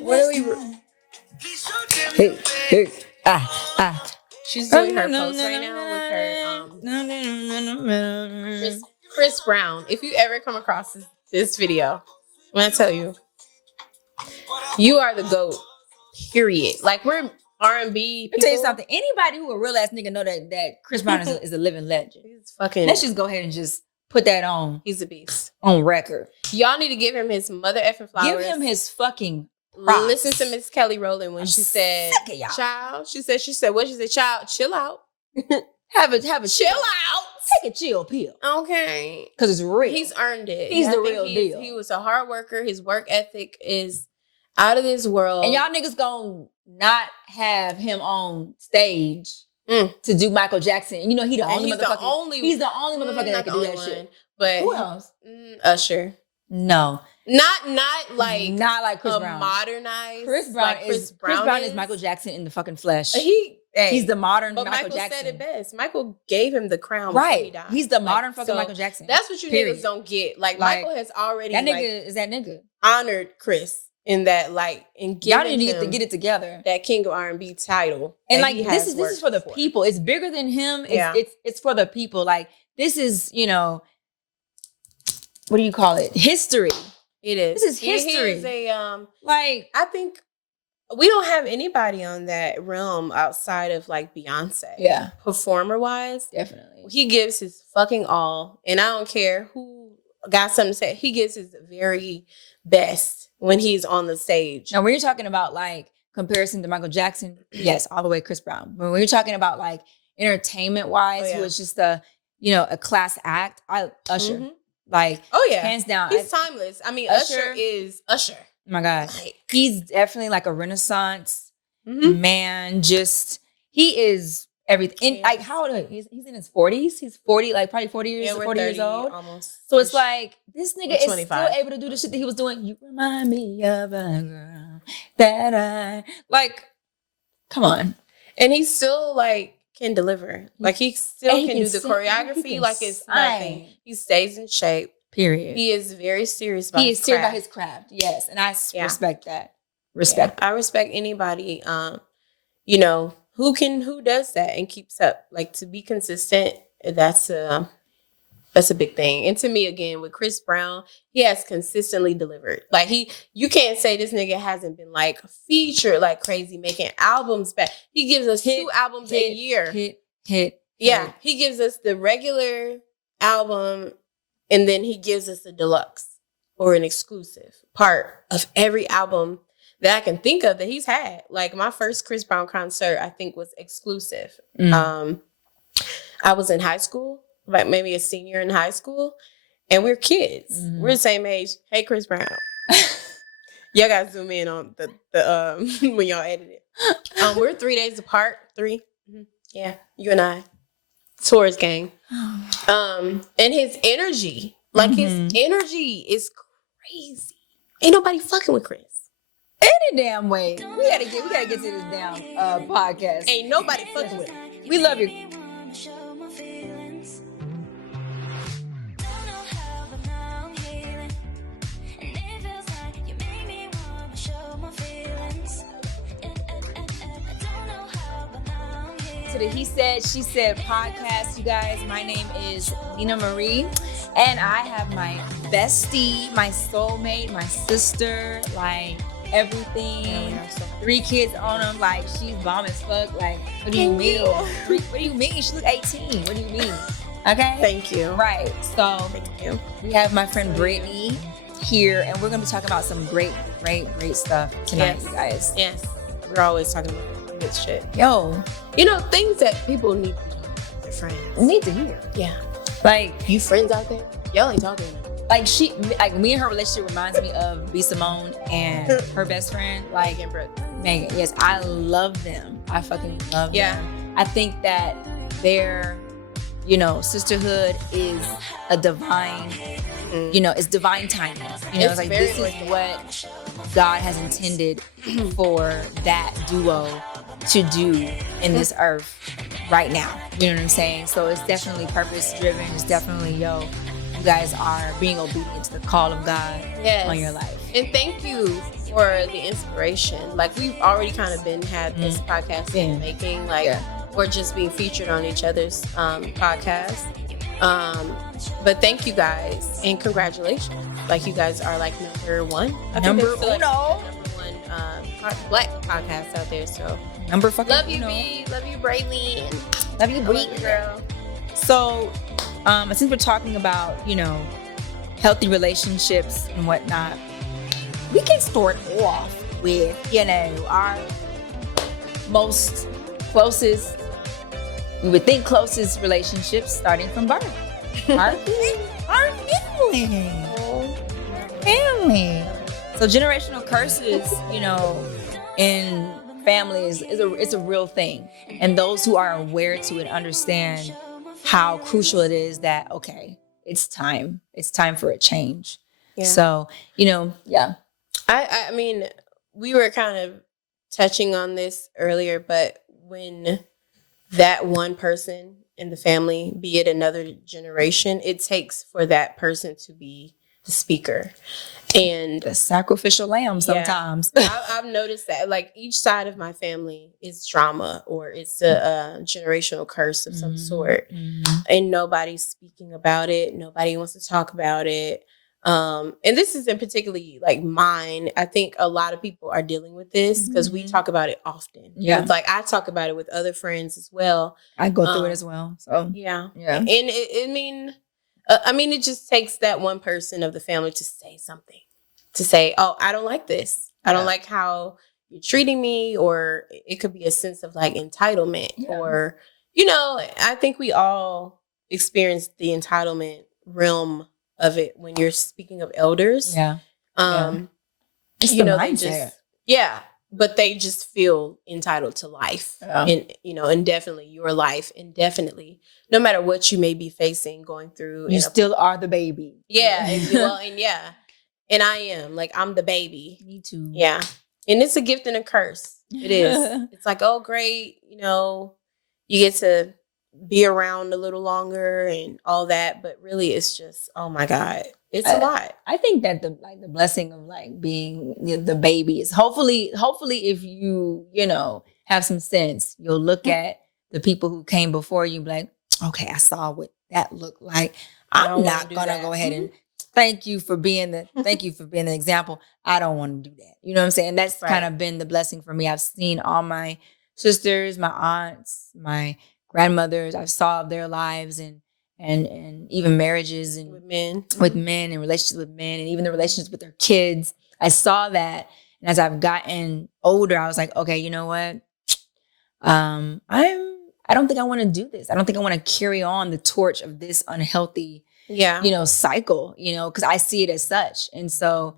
What are we? Hey. She's doing her post right now with her Chris Brown. If you ever come across this video, I'm gonna tell you, you are the GOAT. Period. Like, we're R&B people. Let me tell you something. Anybody who a real ass nigga know that Chris Brown is a living legend. He's fucking. Let's just go ahead and just put that on. He's a beast on record. Y'all need to give him his mother effing flowers. Give him his fucking props. Listen to Miss Kelly Rowland when she said, "Child," she said, what she said, "Child, chill out, have a chill out, take a chill pill." Okay, because it's real. He's earned it. He's the real deal. He was a hard worker. His work ethic is out of this world. And y'all niggas gonna not have him on stage to do Michael Jackson. You know he's the only motherfucker that can do that shit. But who else? Usher. No. Not like Chris Brown. Modernized. Chris Brown is Michael Jackson in the fucking flesh. He's the modern but Michael Jackson. Said it best. Michael gave him the crown. Right. He died. He's the modern fucking Michael Jackson. That's what you niggas don't get. Like Michael has already that nigga is that nigga honored Chris in that and y'all need to get it together. That King of R&B title. And like this is for the people. It's bigger than him. It's for the people. Like this is, what do you call it? History. It is. This is history. He is I think we don't have anybody on that realm outside of like Beyonce. Yeah. Performer wise. Definitely. He gives his fucking all. And I don't care who got something to say. He gives his very best when he's on the stage. Now when you're talking about like comparison to Michael Jackson, yes, all the way Chris Brown. But when you're talking about like entertainment wise, who was just a class act, Usher. Mm-hmm. Like, hands down. He's timeless. I mean, Usher is Usher. Oh my God. He's definitely like a Renaissance man. He is everything. And like, how old is he? He's in his 40s. He's 40, like probably 40 years old. Almost. So it's like, this nigga is 25. Still able to do the shit that he was doing. You remind me of a girl that I... Like, come on. And he's still like, can deliver. Like he still can do the choreography like it's nothing. He stays in shape. Period. He is very serious about his craft. He is serious about his craft. Yes. And I respect that. I respect anybody who does that and keeps up. Like to be consistent, that's a big thing. And to me, again, with Chris Brown, he has consistently delivered. Like you can't say this nigga hasn't been like featured like crazy, making albums back. He gives us 2 albums a year. Yeah. He gives us the regular album and then he gives us a deluxe or an exclusive part of every album that I can think of that he's had. Like my first Chris Brown concert, I think was exclusive. I was in high school. Like maybe a senior in high school, and we're kids. Mm-hmm. We're the same age. Hey, Chris Brown. Y'all gotta zoom in on the when y'all edit it. We're 3 days apart. 3. Mm-hmm. Yeah, you and I. Taurus gang. And his energy, his energy is crazy. Ain't nobody fucking with Chris. Any damn way. We gotta get to this damn podcast. Ain't nobody fucking with him. We love you. To the He Said, She Said podcast, you guys. My name is Nina-Marie, and I have my bestie, my soulmate, my sister, like everything. 3 kids on them, like she's bomb as fuck. Like, what do you mean? What do you mean? She look 18. What do you mean? Okay. Thank you. Right. So thank you. We have my friend Brittine here, and we're gonna be talking about some great stuff tonight, you guys. Yes. We're always talking about good shit. Yo, things that people need to know about their friends. Need to hear. Yeah. Like, you friends out there? Y'all ain't talking enough. Like me and her relationship reminds me of B. Simone and her best friend, like Megan. Yes, I love them. I fucking love them. I think that their, sisterhood is a divine, it's divine timing. It's like this is what God has intended for that duo to do in this earth right now. You know what I'm saying? So it's definitely purpose driven. It's definitely, you guys are being obedient to the call of God on your life. And thank you for the inspiration. Like, we've already kind of had this podcast in the making, or just being featured on each other's podcast. But thank you guys and congratulations. Like, you guys are like number one. Number one black podcast out there. So love you, B. Love you, Brittine. Love you, Brittine, girl. So, since we're talking about, healthy relationships and whatnot, we can start off with, our most closest, we would think closest relationships starting from birth. Our family. So generational curses, in families is a real thing. And those who are aware to it understand how crucial it is that, okay, it's time. It's time for a change. Yeah. So, I mean, we were kind of touching on this earlier, but when that one person in the family, be it another generation, it takes for that person to be the speaker. And the sacrificial lamb sometimes. I've noticed that, like, each side of my family is drama, or it's a generational curse of some sort. And nobody's speaking about it. Nobody wants to talk about it. And this isn't particularly like mine. I think a lot of people are dealing with this because we talk about it often. Yeah. It's like, I talk about it with other friends as well. I go through it as well. So yeah. And it just takes that one person of the family to say something, to say, oh, I don't like this. I don't like how you're treating me. Or it could be a sense of like entitlement or, I think we all experience the entitlement realm of it when you're speaking of elders. It's the mindset. But they just feel entitled to life and, indefinitely, your life indefinitely, no matter what you may be facing, going through. You still are the baby. And I am, like, I'm the baby. Me too. Yeah. And it's a gift and a curse. It is. It's like, oh, great. You get to be around a little longer and all that. But really, it's just, oh my God, it's a lot. I think that the blessing of like being the baby is hopefully if you, have some sense, you'll look at the people who came before you, like, okay, I saw what that looked like. I'm not gonna go ahead and thank you for being the example. I don't want to do that. You know what I'm saying? That's kind of been the blessing for me. I've seen all my sisters, my aunts, my grandmothers. I've saw their lives and even marriages and with men and relationships with men and even the relationships with their kids. I saw that, and as I've gotten older, I was like, okay, you know what? I don't think I want to do this. I don't think I want to carry on the torch of this unhealthy, cycle, because I see it as such. And so,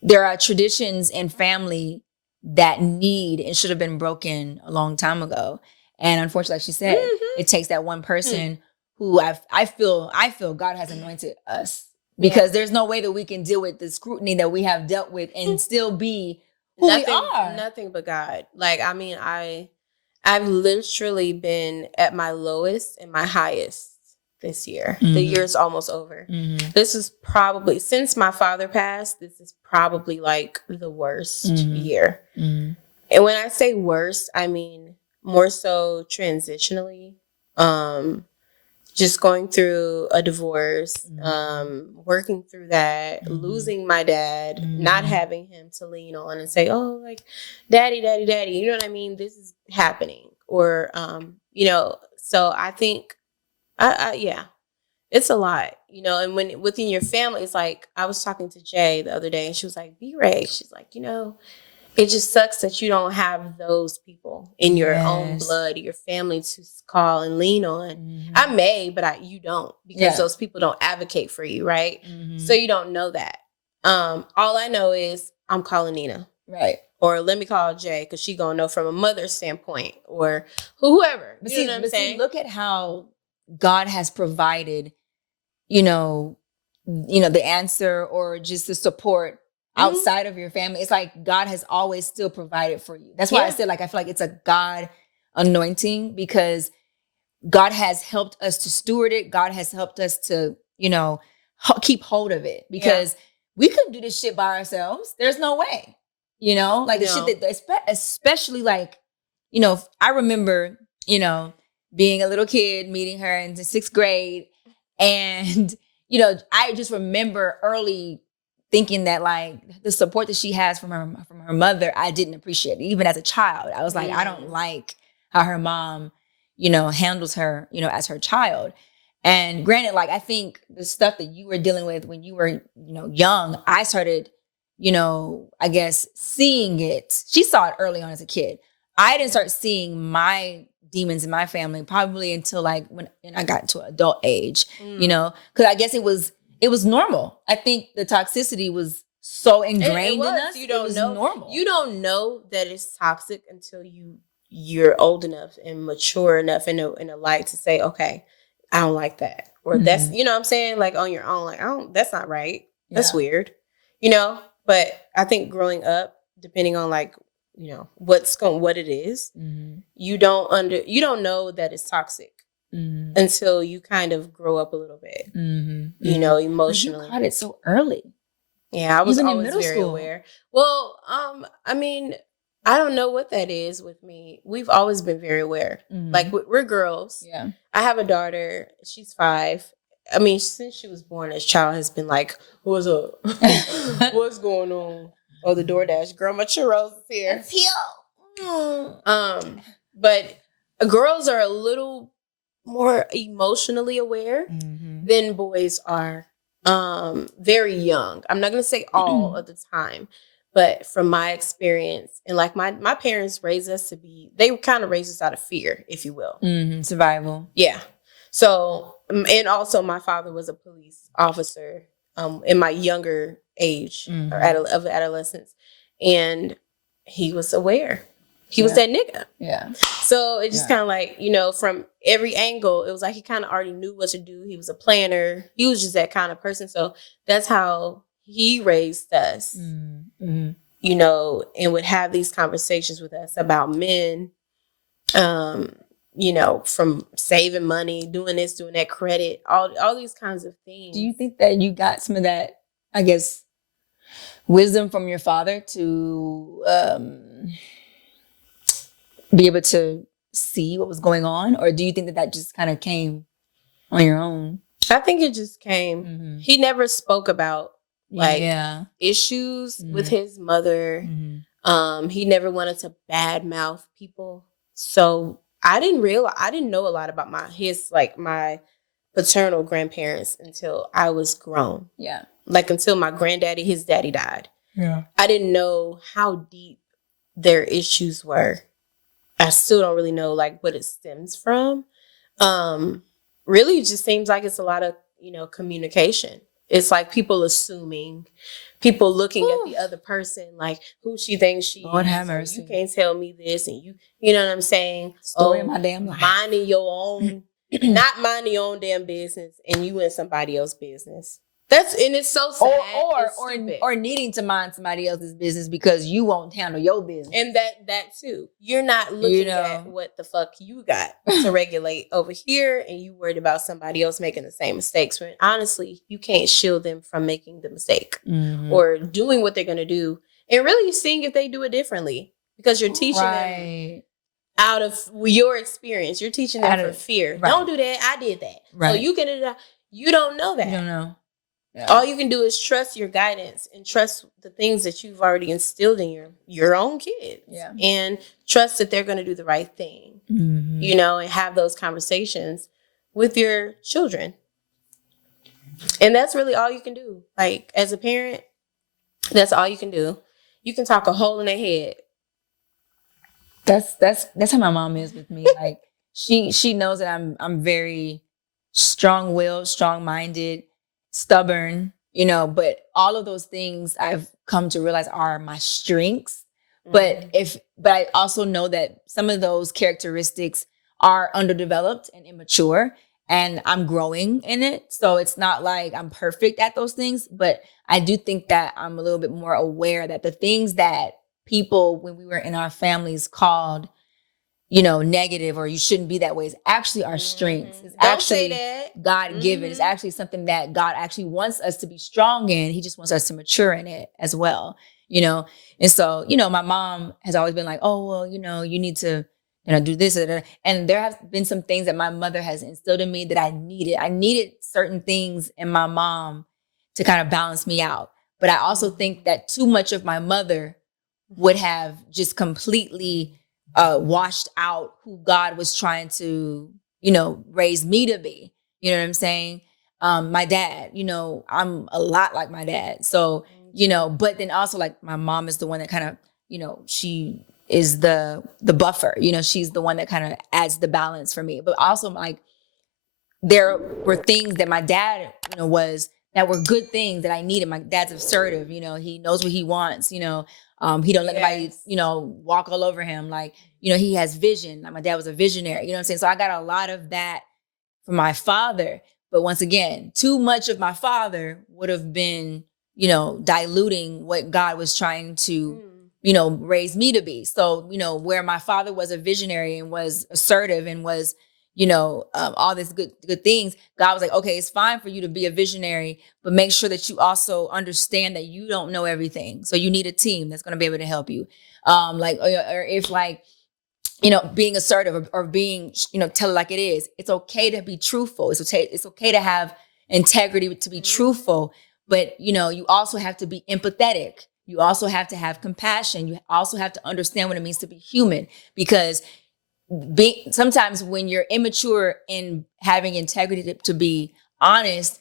there are traditions in family that need and should have been broken a long time ago. And unfortunately, like she said, it takes that one person who I feel God has anointed us, because there's no way that we can deal with the scrutiny that we have dealt with and still be who we are. Nothing but God. Like, I mean, I've literally been at my lowest and my highest this year. The year's almost over. This is probably, since my father passed, this is probably like the worst year. And when I say worst, I mean more so transitionally. Just going through a divorce, working through that, losing my dad, not having him to lean on and say, oh, like, daddy, you know what I mean? This is happening. Or, so I think, it's a lot, and when within your family, it's like, I was talking to Jay the other day and she was like, B-Ray, she's like, it just sucks that you don't have those people in your own blood, your family to call and lean on. I may, but you don't, because those people don't advocate for you, right? So you don't know that. All I know is I'm calling Nina. Right. Or let me call Jay, because she gonna know from a mother's standpoint, or whoever. But you know what I'm saying? Look at how God has provided, the answer or just the support outside of your family. It's like God has always still provided for you. That's why I said, like, I feel like it's a God anointing, because God has helped us to steward it. God has helped us to, keep hold of it, because we couldn't do this shit by ourselves. There's no way, like the shit that, especially like, I remember, being a little kid, meeting her in the 6th grade. And, I just remember early thinking that like the support that she has from her mother, I didn't appreciate it. Even as a child, I was like, I don't like how her mom, handles her, as her child. And granted, like, I think the stuff that you were dealing with when you were, young, I started, I guess seeing it. She saw it early on as a kid. I didn't start seeing my demons in my family probably until like when I got to adult age, because I guess it was normal. I think the toxicity was so ingrained in us. You don't know. Normal. You don't know that it's toxic until you're old enough and mature enough in a light to say, okay, I don't like that. Or that's, what I'm saying? Like on your own, like, that's not right. That's weird. But I think growing up, depending on like, what it is, you don't know that it's toxic until you kind of grow up a little bit, emotionally. You caught it so early. Yeah, I was always very aware. Well, I mean, I don't know what that is with me. We've always been very aware. Like we're girls. Yeah. I have a daughter. She's 5. I mean, since she was born, this child has been like, "What's up? What's going on?" Oh, the DoorDash girl, my churros is here. It's here. But girls are a little more emotionally aware than boys are. Very young. I'm not gonna say all of the time, but from my experience, and like my parents raised us to be, they kind of raised us out of fear, if you will. Survival. Yeah. So, and also my father was a police officer in my younger age or of adolescence, and he was aware. He was that nigga. Yeah. So it's just kind of like, from every angle, it was like he kind of already knew what to do. He was a planner. He was just that kind of person. So that's how he raised us, and would have these conversations with us about men, from saving money, doing this, doing that, credit, all these kinds of things. Do you think that you got some of that, I guess, wisdom from your father to be able to see what was going on? Or do you think that just kind of came on your own? I think it just came. He never spoke about issues with his mother. He never wanted to badmouth people. So I didn't know a lot about my paternal grandparents until I was grown. Yeah. Like until my granddaddy, his daddy died. Yeah. I didn't know how deep their issues were. I still don't really know like what it stems from. Really it just seems like it's a lot of, communication. It's like people assuming, people looking at the other person like who she thinks she Lord is. have mercy. You can't tell me this, and you know what I'm saying? Story of my damn life. Minding your own, not minding your own damn business, and you in somebody else's business. And it's so sad. Or needing to mind somebody else's business because you won't handle your business. And that too. You're not looking at what the fuck you got to regulate over here, and you worried about somebody else making the same mistakes. When honestly, you can't shield them from making the mistake or doing what they're gonna do, and really seeing if they do it differently, because you're teaching them out of your experience. You're teaching them for fear. Right. Don't do that. I did that. Right. So you can do that. You don't know that. You don't know. Yeah. All you can do is trust your guidance and trust the things that you've already instilled in your own kids. Yeah. And trust that they're going to do the right thing, and have those conversations with your children. And that's really all you can do. Like as a parent, that's all you can do. You can talk a hole in their head. That's how my mom is with me. Like she knows that I'm very strong-willed, strong-minded, stubborn, but all of those things I've come to realize are my strengths. But I also know that some of those characteristics are underdeveloped and immature, and I'm growing in it. So it's not like I'm perfect at those things, but I do think that I'm a little bit more aware that the things that people, when we were in our families, called, negative or you shouldn't be that way. It's actually our strengths. It's Don't actually say that. God given. It's actually something that God actually wants us to be strong in. He just wants us to mature in it as well, And so, my mom has always been like, oh, well, you need to, do this. And there have been some things that my mother has instilled in me that I needed. I needed certain things in my mom to kind of balance me out. But I also think that too much of my mother would have just completely washed out who God was trying to, raise me to be. You know what I'm saying? My dad, I'm a lot like my dad. So, but then also like my mom is the one that kind of, she is the buffer, she's the one that kind of adds the balance for me. But also like there were things that my dad, was that were good things that I needed. My dad's assertive, he knows what he wants, he don't let anybody, walk all over him. Like, he has vision. Like my dad was a visionary, you know what I'm saying? So I got a lot of that from my father. But once again, too much of my father would have been, diluting what God was trying to, raise me to be. So, where my father was a visionary and was assertive and was, all these good things, God was like, okay, it's fine for you to be a visionary, but make sure that you also understand that you don't know everything. So you need a team that's going to be able to help you. Or if like, being assertive or being, tell it like it is. It's okay to be truthful. It's okay to have integrity, to be truthful, but you also have to be empathetic. You also have to have compassion. You also have to understand what it means to be human, because sometimes when you're immature in having integrity to be honest,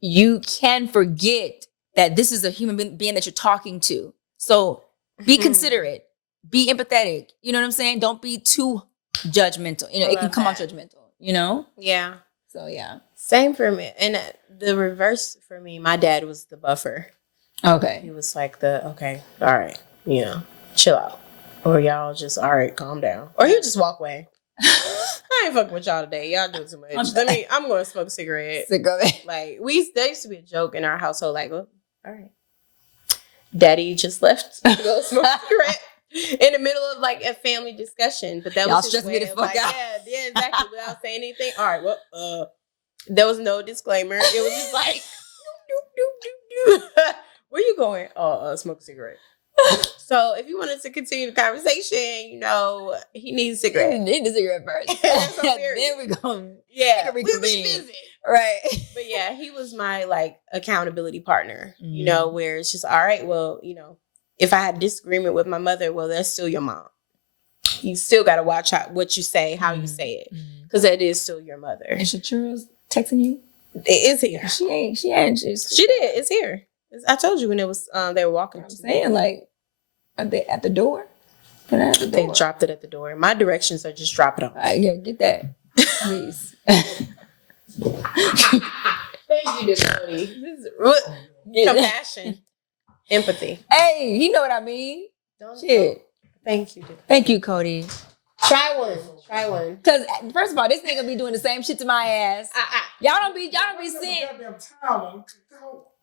you can forget that this is a human being that you're talking to. So be considerate, be empathetic. You know what I'm saying? Don't be too judgmental. It can come out judgmental, Yeah. So yeah. Same for me. And the reverse for me, my dad was the buffer. Okay. He was like okay, all right, chill out. Or y'all just, all right, calm down. Or he'll just walk away. I ain't fucking with y'all today. Y'all doing too much. I'm going to smoke a cigarette. Like, there used to be a joke in our household, like, well, all right. Daddy just left to go smoke a cigarette in the middle of like a family discussion. But that was his way of like, out. Yeah, exactly. Without saying anything. All right, well, there was no disclaimer. It was just like, where you going? Oh, smoke a cigarette. So if you wanted to continue the conversation, he needs a cigarette. He needs a cigarette first. Then we go. Yeah, we revisit. Right. But yeah, he was my like accountability partner. Where it's just, all right, well, if I had a disagreement with my mother, well, that's still your mom. You still got to watch out what you say, how you say it, because that is still your mother. Is Shatura's texting you? It is here. She ain't. She did. It's here. I told you when it was. They were walking. I'm saying like, are they at the door? They dropped it at the door. My directions are just drop it off. Yeah, get that, please. Thank you, Tony. Compassion, empathy. Hey, you know what I mean? Shit. Thank you. Thank you, Cody. Try one. Cause first of all, this nigga be doing the same shit to my ass. Y'all don't be seeing.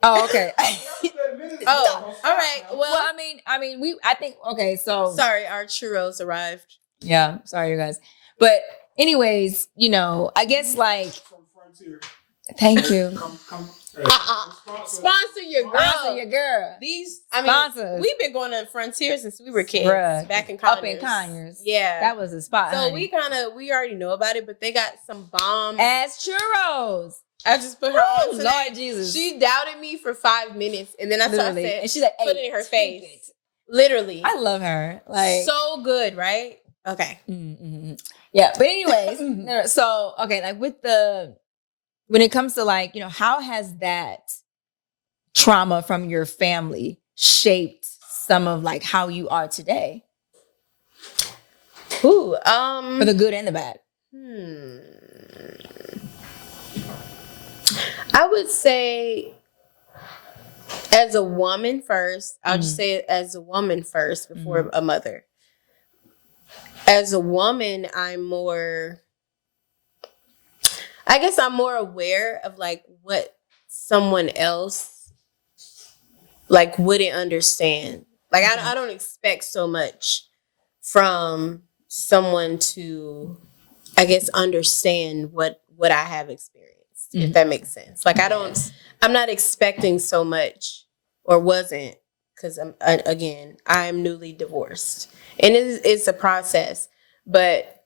Oh, okay. Oh, all right. Well, I think okay. So sorry, our churros arrived. Yeah, sorry, you guys. But anyways, I guess like. Thank you. Sponsor your girl. These sponsors. We've been going to Frontier since we were kids. Bruh, back in Conyers. Up in Conyers. Yeah. That was a spot. So honey. we already know about it, but they got some bomb ass churros. I just put her on. Lord Jesus. She doubted me for 5 minutes, and then I said, and she's like, put it in her face. Literally. I love her. Like so good, right? Okay. Mm-hmm. Yeah, but anyways, so okay, like when it comes to like, how has that trauma from your family shaped some of like how you are today? Ooh, for the good and the bad. I would say as a woman first. I'll just say it as a woman first before a mother. As a woman, I'm more aware of like what someone else like wouldn't understand. Like I don't expect so much from someone to, I guess, understand what I have experienced, if that makes sense. Like, I'm not expecting so much, or wasn't, because I'm newly divorced, and it's a process, but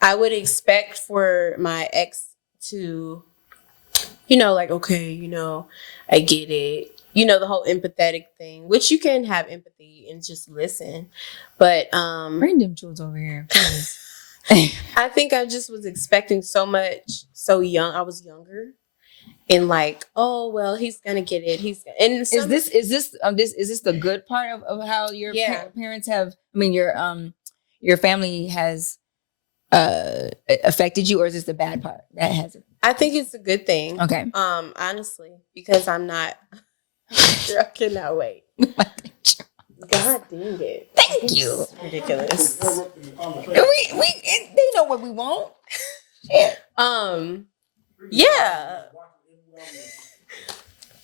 I would expect for my ex to, like, okay, I get it. The whole empathetic thing, which you can have empathy and just listen. But bring them jewels over here, please. I think I just was expecting so much so young. I was younger. And like, oh well, he's gonna get it. Is this the good part of how your parents have? I mean, your family has affected you, or is this the bad part that has it? I think it's a good thing. Okay. Honestly, because I'm not. I cannot wait. God dang it! Thank you. It's ridiculous. They know what we want. Yeah. Yeah.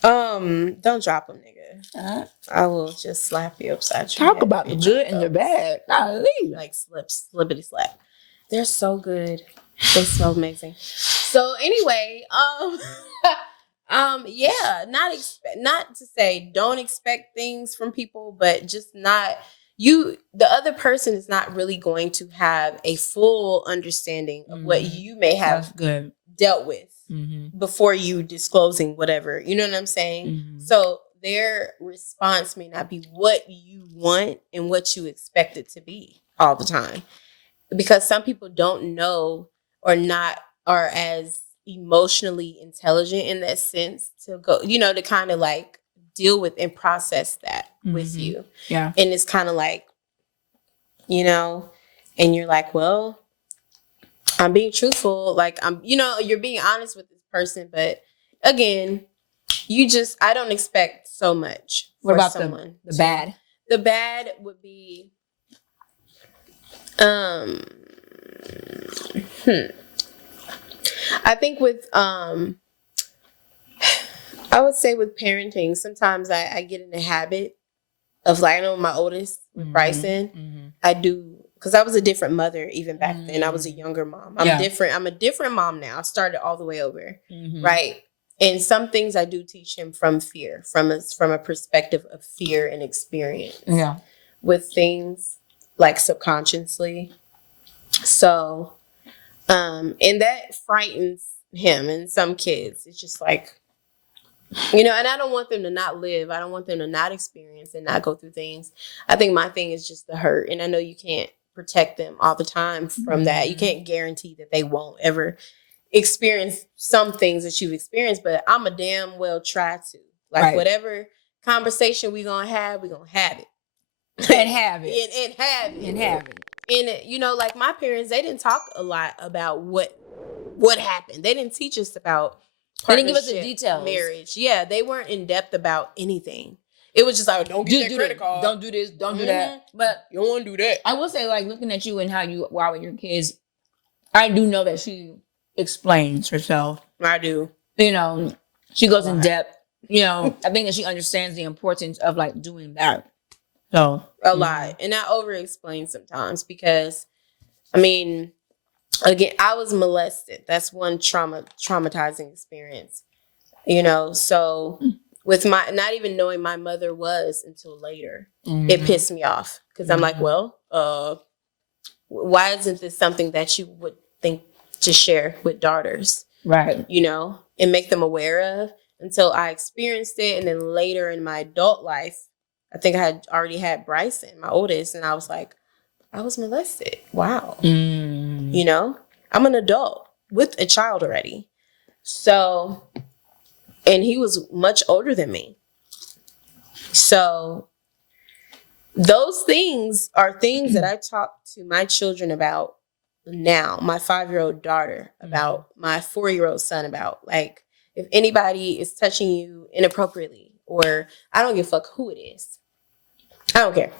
Don't drop them, nigga. I will just slap you upside your head. Talk about the good and the bad. Like slippity slap. They're so good. They smell amazing. So anyway, yeah, not to say don't expect things from people, but just not the other person is not really going to have a full understanding of what you may have dealt with before you disclosing whatever. You know what I'm saying? So their response may not be what you want and what you expect it to be all the time. Because some people don't know or are as emotionally intelligent in that sense to go, to kind of like deal with and process that with you. Yeah. And it's kind of like, and you're like, well, I'm being truthful. Like you're being honest with this person. But again, I don't expect so much. What about someone? The bad? The bad would be, I think with I would say with parenting, sometimes I get in the habit of, like, I know my oldest with Bryson, I do, because I was a different mother even back then. I was a younger mom. I'm a different mom now. I started all the way over, right? And some things I do teach him from fear, from a perspective of fear and experience. Yeah, with things like subconsciously. So, and that frightens him and some kids. It's just like, and I don't want them to not live. I don't want them to not experience and not go through things. I think my thing is just the hurt. And I know you can't protect them all the time from that. You can't guarantee that they won't ever experience some things that you've experienced, but I'm a damn well try to. Like, whatever conversation we're going to have it. And have it. And have it. And, like my parents, they didn't talk a lot about what happened. They didn't teach us about they didn't give us the details. Marriage. Yeah, they weren't in depth about anything. It was just like, don't get that credit card. Don't do this. Don't do that. But you don't want to do that. I will say, like, looking at you and how you are with your kids, I do know that she explains herself. I do. She goes in depth. I think that she understands the importance of, like, doing that. So a lot. And I over-explain sometimes because, I mean, again, I was molested. That's one traumatizing experience. So with not even knowing my mother was until later, it pissed me off because I'm like, well, why isn't this something that you would think to share with daughters? Right. And make them aware of until I experienced it. And then later in my adult life, I think I had already had Bryson, my oldest, and I was like, I was molested. Wow. I'm an adult with a child already. So, and he was much older than me. So those things are things that I talk to my children about now, my 5-year-old daughter about, my 4-year-old son about. Like, if anybody is touching you inappropriately, or I don't give a fuck who it is. I don't care.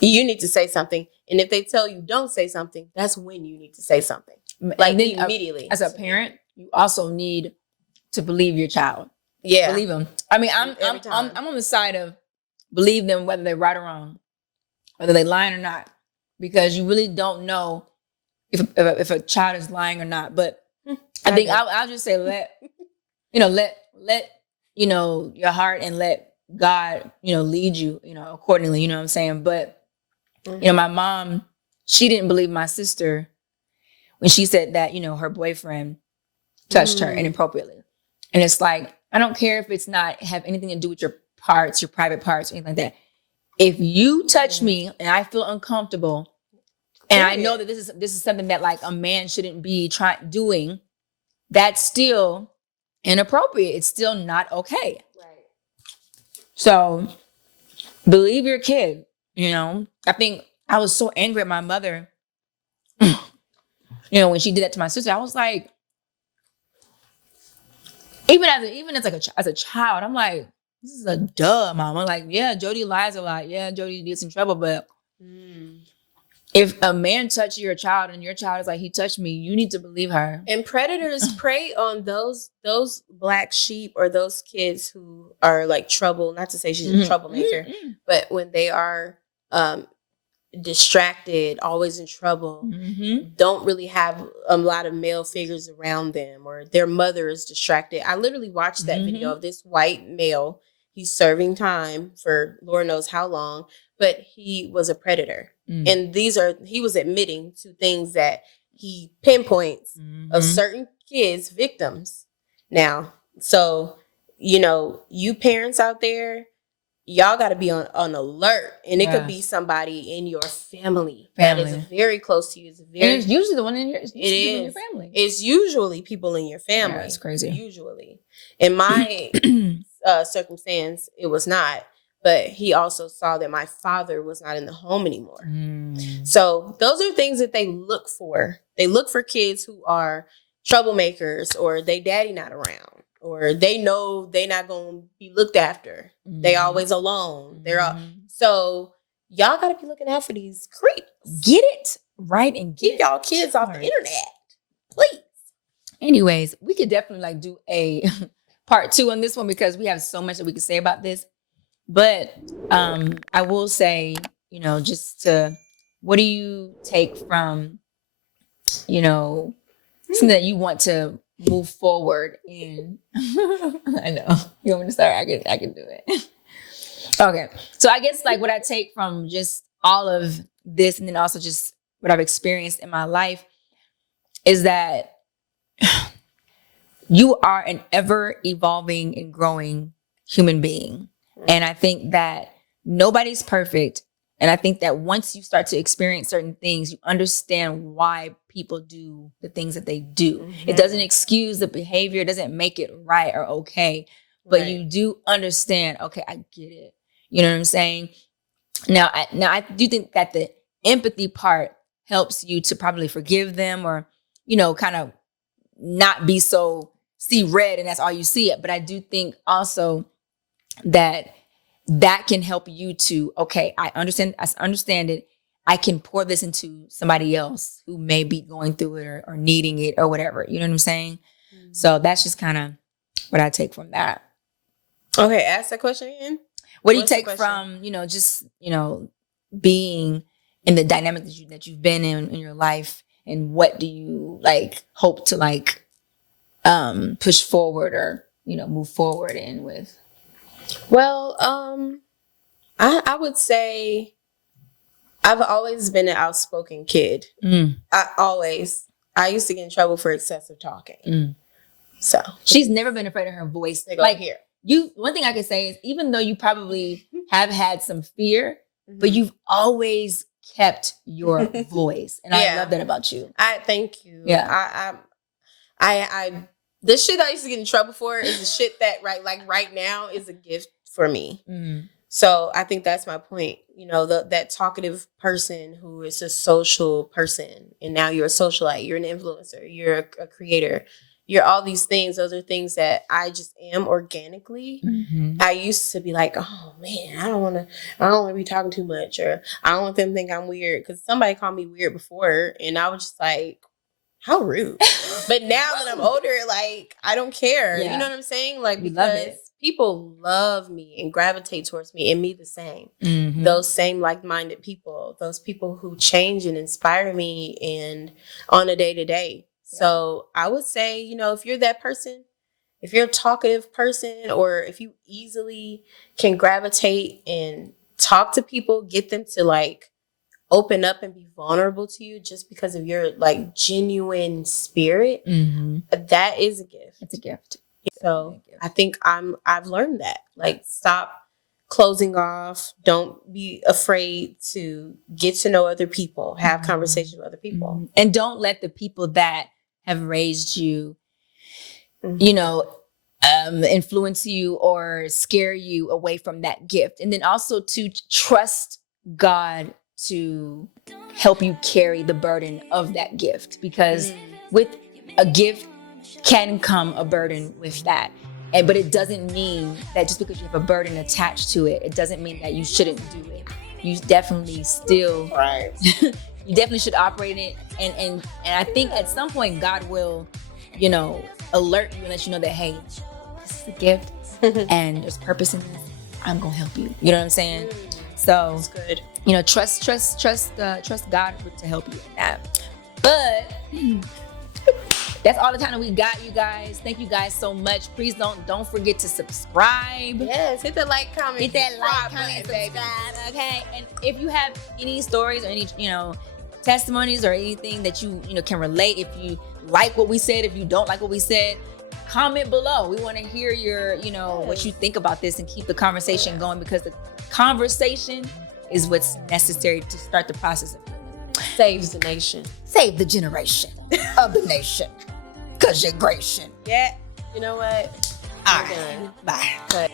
You need to say something. And if they tell you don't say something, that's when you need to say something. Like, immediately. As a parent, you also need to believe your child. Yeah. Believe them. I mean, I'm on the side of believe them whether they're right or wrong, whether they're lying or not. because you really don't know if a child is lying or not. But I think I'll just say let your heart and let God lead you accordingly. You know what I'm saying? But my mom, she didn't believe my sister when she said that her boyfriend touched her inappropriately. And it's like, I don't care if it's not have anything to do with your parts, your private parts, or anything like that. If you touch me and I feel uncomfortable, and I know that this is something that like a man shouldn't be doing, that's still inappropriate. It's still not okay. Right. So believe your kid. I think I was so angry at my mother. When she did that to my sister, I was like, even as a child, I'm like, this is a duh, mama. Like, yeah, Jody lies a lot. Yeah, Jody gets in trouble, but if a man touches your child and your child is like, he touched me, you need to believe her. And predators prey on those black sheep or those kids who are like trouble. Not to say she's a troublemaker, but when they are distracted, always in trouble, don't really have a lot of male figures around them, or their mother is distracted. I literally watched that video of this white male. He's serving time for Lord knows how long, but he was a predator. And he was admitting to things that he pinpoints of certain kids, victims. Now, so, you parents out there, y'all got to be on alert. And it could be somebody in your family that is very close to you. And it's usually the one in your family. It's usually people in your family. Yeah, it's crazy. Usually. In my circumstance, it was not. But he also saw that my father was not in the home anymore. So those are things that they look for. They look for kids who are troublemakers, or they daddy not around, or they know they not going to be looked after. They always alone. So y'all got to be looking out for these creeps. Get it right and keep y'all kids off the internet, please. Anyways, we could definitely like do a part 2 on this one, because we have so much that we can say about this. But I will say, what do you take from, something that you want to move forward in? I know. You want me to start? I can do it. Okay. So I guess like what I take from just all of this, and then also just what I've experienced in my life, is that you are an ever evolving and growing human being. And I think that nobody's perfect. And I think that once you start to experience certain things, you understand why people do the things that they do. It doesn't excuse the behavior. It doesn't make it right or okay. But you do understand, okay, I get it. You know what I'm saying? Now I do think that the empathy part helps you to probably forgive them, or, kind of not be so see red and that's all you see it. But I do think also that can help you to, okay, I understand it. I can pour this into somebody else who may be going through it or needing it or whatever. You know what I'm saying? So that's just kind of what I take from that. Okay, ask that question again. What do you take from, just, being in the dynamic that you've been in your life, and what do you like hope to like push forward or, move forward in with? Well, I would say I've always been an outspoken kid. I used to get in trouble for excessive talking. So she's never been afraid of her voice. Like here. One thing I can say is, even though you probably have had some fear, but you've always kept your voice. And I love that about you. I thank you. Yeah. I the shit I used to get in trouble for is the shit that right now is a gift for me. So I think that's my point. That talkative person who is a social person, and now you're a socialite, you're an influencer, you're a creator, you're all these things. Those are things that I just am organically. I used to be like, oh man, I don't want to be talking too much, or I don't want them to think I'm weird, because somebody called me weird before, and I was just like, how rude. But now that I'm older, like, I don't care. You know what I'm saying? Like, because people love me and gravitate towards me, and me the same. Mm-hmm. Those same like-minded people, those people who change and inspire me and on a day-to-day. Yeah. So I would say, you know, if you're that person, if you're a talkative person, or if you easily can gravitate and talk to people, get them to like open up and be vulnerable to you just because of your like genuine spirit, that is a gift. It's a gift. So I think I've learned that. Like, stop closing off. Don't be afraid to get to know other people, have conversations with other people. And don't let the people that have raised you, you know, influence you or scare you away from that gift. And then also to trust God to help you carry the burden of that gift, because with a gift can come a burden with that. But it doesn't mean that just because you have a burden attached to it, it doesn't mean that you shouldn't do it. You definitely still, you definitely should operate in it. And I think at some point God will, you know, alert you and let you know that, hey, this is a gift and there's purpose in this. I'm gonna help you. You know what I'm saying? So that's good. You know, trust God to help you in that. But that's all the time that we got, you guys. Thank you guys so much. Please don't forget to subscribe. Yes, hit the like, comment, hit that like, comment, subscribe. Okay. And if you have any stories or any, you know, testimonies or anything that you know can relate, if you like what we said, if you don't like what we said, comment below. We want to hear your, you know, what you think about this and keep the conversation going, because the conversation is what's necessary to start the process of saves the nation. Save the generation of the nation. Cause you're Gratian. Yeah. You know what? All right. Bye. But